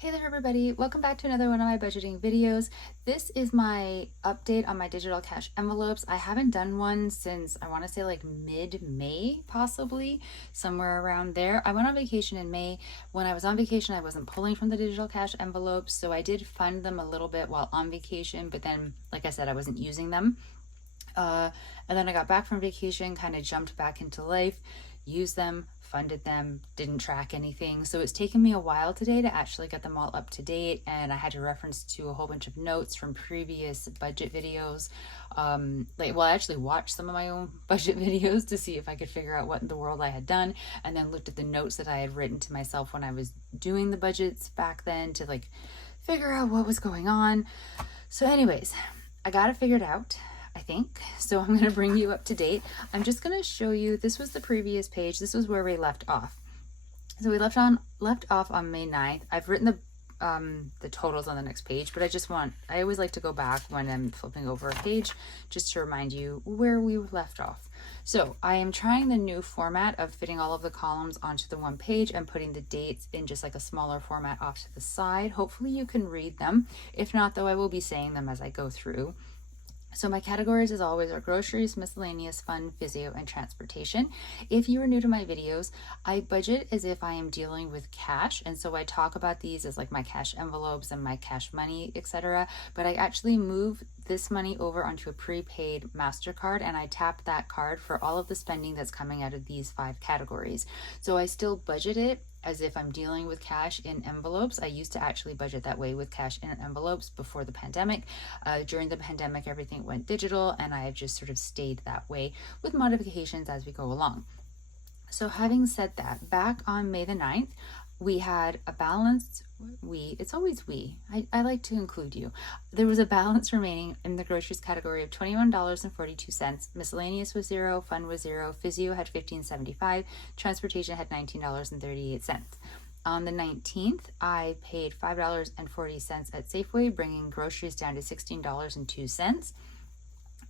Hey there everybody, welcome back to another one of my budgeting videos. This is my update on my digital cash envelopes. I haven't done one since I want to say like mid-May, possibly, somewhere around there. I went on vacation in May. When I was on vacation, I wasn't pulling from the digital cash envelopes, so I did fund them a little bit while on vacation, but then, like I said, I wasn't using them. Uh, and then I got back from vacation, kind of jumped back into life, used them, funded them, didn't track anything. So it's taken me a while today to actually get them all up to date. And I had to reference to a whole bunch of notes from previous budget videos. I actually watched some of my own budget videos to see if I could figure out what in the world I had done. And then looked at the notes that I had written to myself when I was doing the budgets back then to like figure out what was going on. So anyways, I got it figured out, I think. So I'm going to bring you up to date. I'm just going to show you, this was the previous page. This was where we left off. So we left off on May 9th. I've written the totals on the next page, but I always like to go back when I'm flipping over a page just to remind you where we left off. So I am trying the new format of fitting all of the columns onto the one page and putting the dates in just like a smaller format off to the side. Hopefully you can read them. If not, though, I will be saying them as I go through. So my categories, as always, are groceries, miscellaneous, fun, physio, and transportation. If you are new to my videos, I budget as if I am dealing with cash, and so I talk about these as like my cash envelopes and my cash money, etc. But I actually move this money over onto a prepaid MasterCard, and I tap that card for all of the spending that's coming out of these 5 categories. So I still budget it as if I'm dealing with cash in envelopes. I used to actually budget that way with cash in envelopes before the pandemic. During the pandemic, everything went digital, and I have just sort of stayed that way with modifications as we go along. So having said that, back on May the 9th, we had a balance. It's always we. I like to include you. There was a balance remaining in the groceries category of $21.42. Miscellaneous was $0, fun was $0, physio had $15.75, transportation had $19.38. On the 19th, I paid $5.40 at Safeway, bringing groceries down to $16.02.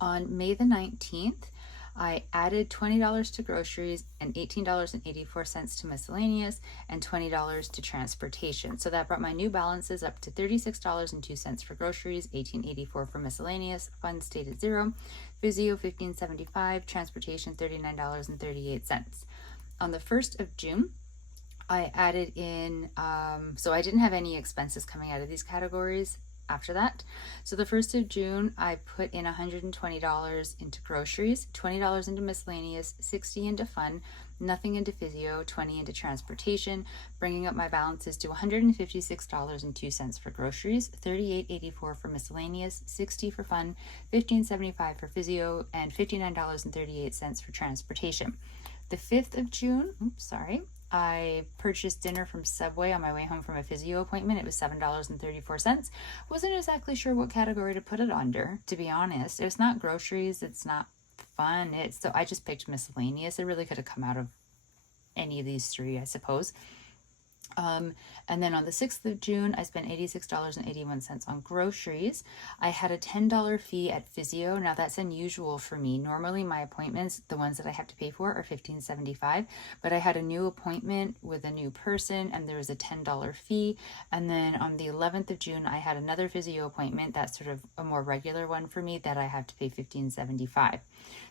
On May the 19th, I added $20 to groceries and $18.84 to miscellaneous and $20 to transportation. So that brought my new balances up to $36.02 for groceries, $18.84 for miscellaneous, fun stayed at $0, physio $15.75, transportation $39.38. On the 1st of June, I added in, so I didn't have any expenses coming out of these categories after that. So the 1st of June, I put in $120 into groceries, $20 into miscellaneous, $60 into fun, nothing into physio, $20 into transportation, bringing up my balances to $156.02 for groceries, $38.84 for miscellaneous, $60 for fun, $15.75 for physio, and $59.38 for transportation. The 5th of June, I purchased dinner from Subway on my way home from a physio appointment. It was $7.34. Wasn't exactly sure what category to put it under, to be honest. It's not groceries, it's not fun. So I just picked miscellaneous. It really could have come out of any of these 3, I suppose. And then on the 6th of June, I spent $86.81 on groceries. I had a $10 fee at physio. Now that's unusual for me. Normally my appointments, the ones that I have to pay for, are $15.75, but I had a new appointment with a new person and there was a $10 fee. And then on the 11th of June, I had another physio appointment. That's sort of a more regular one for me that I have to pay $15.75.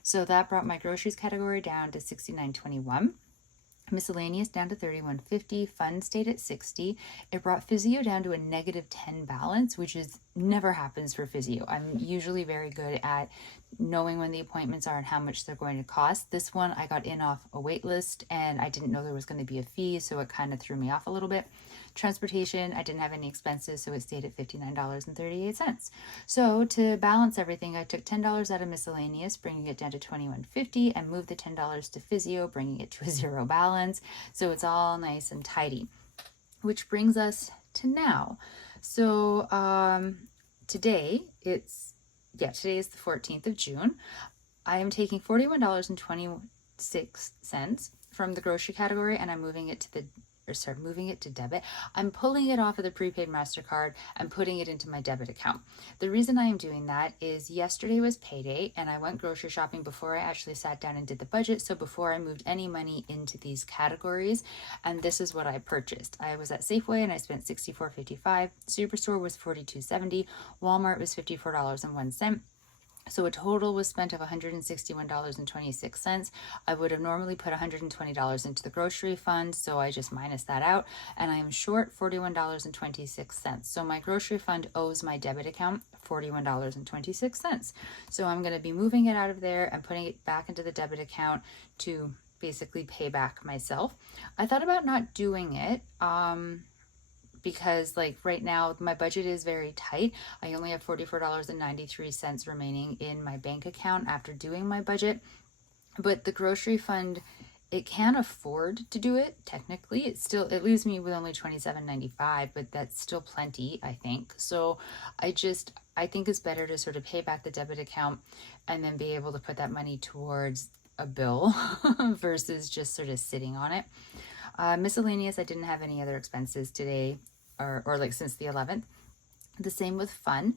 So that brought my groceries category down to $69.21. Miscellaneous down to $31.50, fun stayed at $60. It brought physio down to a -10 balance, which is never happens for physio. I'm usually very good at knowing when the appointments are and how much they're going to cost. This one I got in off a wait list and I didn't know there was going to be a fee, so it kind of threw me off a little bit. Transportation, I didn't have any expenses, so it stayed at $59.38. So to balance everything, I took $10 out of miscellaneous, bringing it down to $21.50, and moved the $10 to physio, bringing it to a 0 balance. So it's all nice and tidy, which brings us to now. So today is the 14th of June. I am taking $41.26 from the grocery category and I'm moving it to the moving it to debit. I'm pulling it off of the prepaid MasterCard and putting it into my debit account. The reason I am doing that is yesterday was payday and I went grocery shopping before I actually sat down and did the budget. So before I moved any money into these categories, and this is what I purchased. I was at Safeway and I spent $64.55. Superstore was $42.70. Walmart was $54.01. So a total was spent of $161.26. I would have normally put $120 into the grocery fund, so I just minus that out, and I am short $41.26. So my grocery fund owes my debit account $41.26. So I'm going to be moving it out of there and putting it back into the debit account to basically pay back myself. I thought about not doing it, because like right now my budget is very tight. I only have $44.93 remaining in my bank account after doing my budget. But the grocery fund, it can afford to do it technically. It leaves me with only $27.95, but that's still plenty, I think. So I think it's better to sort of pay back the debit account and then be able to put that money towards a bill versus just sort of sitting on it. Miscellaneous, I didn't have any other expenses today or like since the 11th. The same with fun.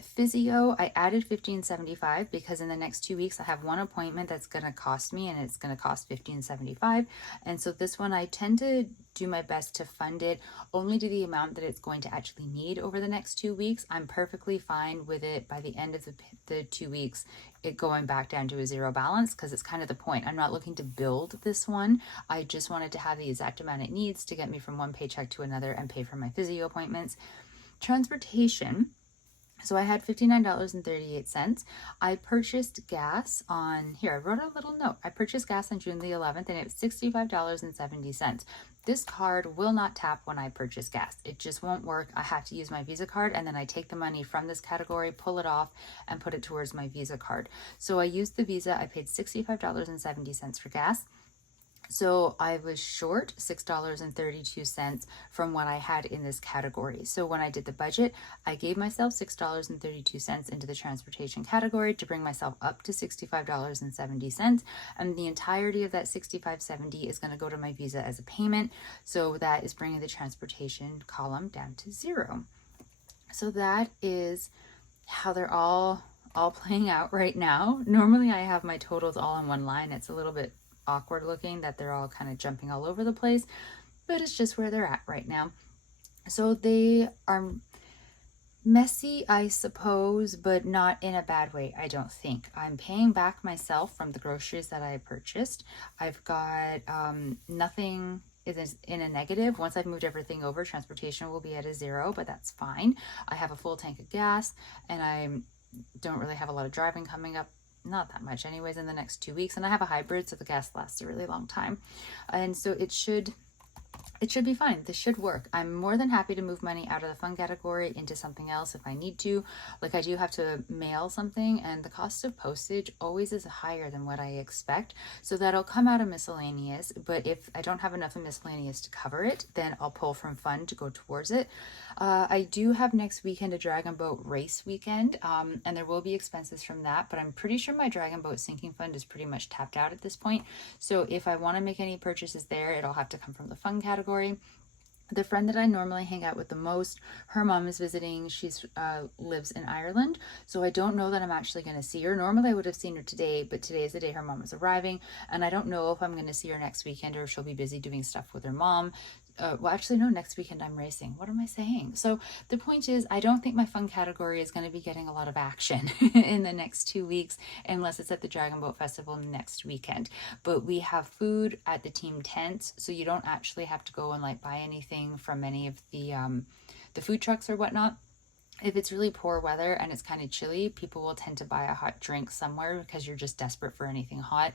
Physio, I added $15.75 because in the next 2 weeks I have one appointment that's going to cost me, and it's going to cost $15.75. And so this one I tend to do my best to fund it only to the amount that it's going to actually need over the next 2 weeks. I'm perfectly fine with it by the end of the 2 weeks, it going back down to a zero balance, because it's kind of the point. I'm not looking to build this one. I just wanted to have the exact amount it needs to get me from one paycheck to another and pay for my physio appointments. Transportation, so I had $59.38. I purchased gas on, here I wrote a little note. I purchased gas on June the 11th and it was $65.70. This card will not tap when I purchase gas. It just won't work. I have to use my Visa card, and then I take the money from this category, pull it off, and put it towards my Visa card. So I used the Visa. I paid $65.70 for gas. So I was short $6.32 from what I had in this category. So when I did the budget, I gave myself $6.32 into the transportation category to bring myself up to $65.70. And the entirety of that $65.70 is going to go to my Visa as a payment. So that is bringing the transportation column down to zero. So that is how they're all playing out right now. Normally I have my totals all in one line. It's a little bit awkward looking that they're all kind of jumping all over the place, but it's just where they're at right now. So they are messy, I suppose, but not in a bad way, I don't think. I'm paying back myself from the groceries that I purchased. I've got nothing is in a negative. Once I've moved everything over, transportation will be at a zero, but that's fine. I have a full tank of gas, and I don't really have a lot of driving coming up, not that much anyways, in the next 2 weeks, and I have a hybrid, so the gas lasts a really long time, and so it should be fine. This should work. I'm more than happy to move money out of the fun category into something else if I need to. Like, I do have to mail something, and the cost of postage always is higher than what I expect, so that'll come out of miscellaneous. But if I don't have enough of miscellaneous to cover it, then I'll pull from fun to go towards it. I do have next weekend a Dragon Boat race weekend, and there will be expenses from that, but I'm pretty sure my Dragon Boat sinking fund is pretty much tapped out at this point. So if I want to make any purchases there, it'll have to come from the fun category. The friend that I normally hang out with the most, her mom is visiting. She's lives in Ireland, so I don't know that I'm actually going to see her. Normally I would have seen her today, but today is the day her mom is arriving, and I don't know if I'm going to see her next weekend or if she'll be busy doing stuff with her mom. Well, actually, no, next weekend I'm racing. What am I saying? So the point is, I don't think my fun category is going to be getting a lot of action in the next 2 weeks, unless it's at the Dragon Boat Festival next weekend. But we have food at the team tents, so you don't actually have to go and like buy anything from any of the food trucks or whatnot. If it's really poor weather and it's kind of chilly, people will tend to buy a hot drink somewhere because you're just desperate for anything hot.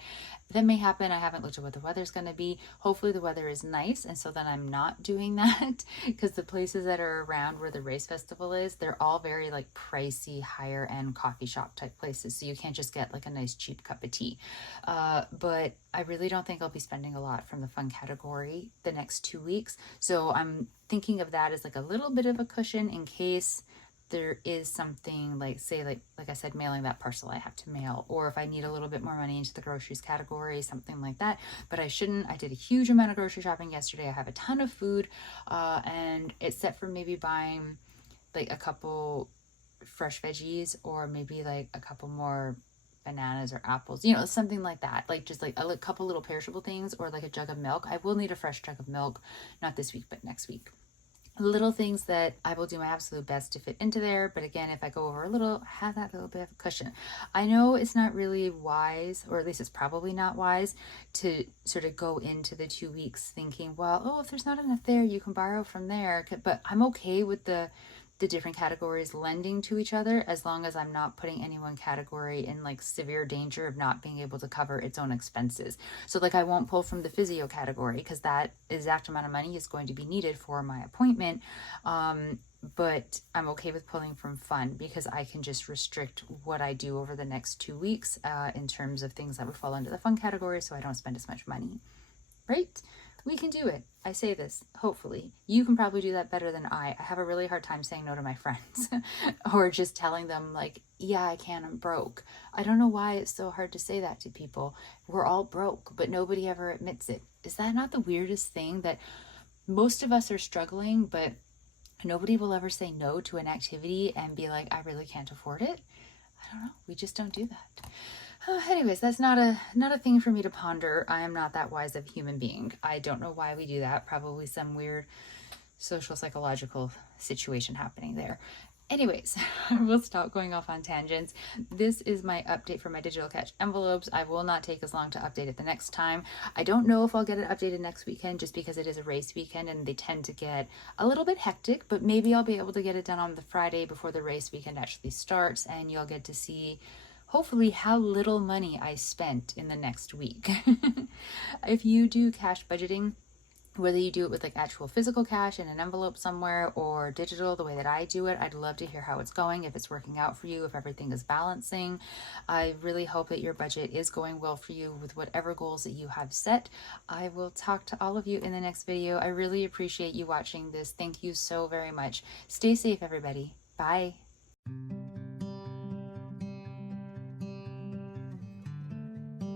That may happen. I haven't looked at what the weather's going to be. Hopefully the weather is nice, and so then I'm not doing that, because the places that are around where the race festival is, they're all very like pricey, higher end coffee shop type places, so you can't just get like a nice cheap cup of tea. But I really don't think I'll be spending a lot from the fun category the next 2 weeks, so I'm thinking of that as like a little bit of a cushion in case there is something like, say, like I said, mailing that parcel I have to mail, or if I need a little bit more money into the groceries category, something like that. But I shouldn't. I did a huge amount of grocery shopping yesterday. I have a ton of food, and it's set for maybe buying like a couple fresh veggies, or maybe like a couple more bananas or apples, something like that. Like just like a couple little perishable things, or like a jug of milk. I will need a fresh jug of milk, not this week, but next week. Little things that I will do my absolute best to fit into there. But again, if I go over a little, have that little bit of a cushion. I know it's not really wise, or at least it's probably not wise, to sort of go into the 2 weeks thinking, well, oh, if there's not enough there, you can borrow from there. But I'm okay with the different categories lending to each other, as long as I'm not putting any one category in like severe danger of not being able to cover its own expenses. So like I won't pull from the physio category, because that exact amount of money is going to be needed for my appointment. But I'm okay with pulling from fun, because I can just restrict what I do over the next 2 weeks in terms of things that would fall into the fun category, so I don't spend as much money. Right? We can do it. I say this, hopefully. You can probably do that better than I. I have a really hard time saying no to my friends or just telling them like, yeah, I can, I'm broke. I don't know why it's so hard to say that to people. We're all broke, but nobody ever admits it. Is that not the weirdest thing, that most of us are struggling, but nobody will ever say no to an activity and be like, I really can't afford it? I don't know. We just don't do that. Anyways, that's not a thing for me to ponder. I am not that wise of a human being. I don't know why we do that. Probably some weird social psychological situation happening there. Anyways, we'll stop going off on tangents. This is my update for my Digital Cash envelopes. I will not take as long to update it the next time. I don't know if I'll get it updated next weekend, just because it is a race weekend and they tend to get a little bit hectic, but maybe I'll be able to get it done on the Friday before the race weekend actually starts, and you'll get to see hopefully how little money I spent in the next week. If you do cash budgeting, whether you do it with like actual physical cash in an envelope somewhere, or digital the way that I do it, I'd love to hear how it's going, if it's working out for you, if everything is balancing. I really hope that your budget is going well for you with whatever goals that you have set. I will talk to all of you in the next video. I really appreciate you watching this. Thank you so very much. Stay safe, everybody. Bye.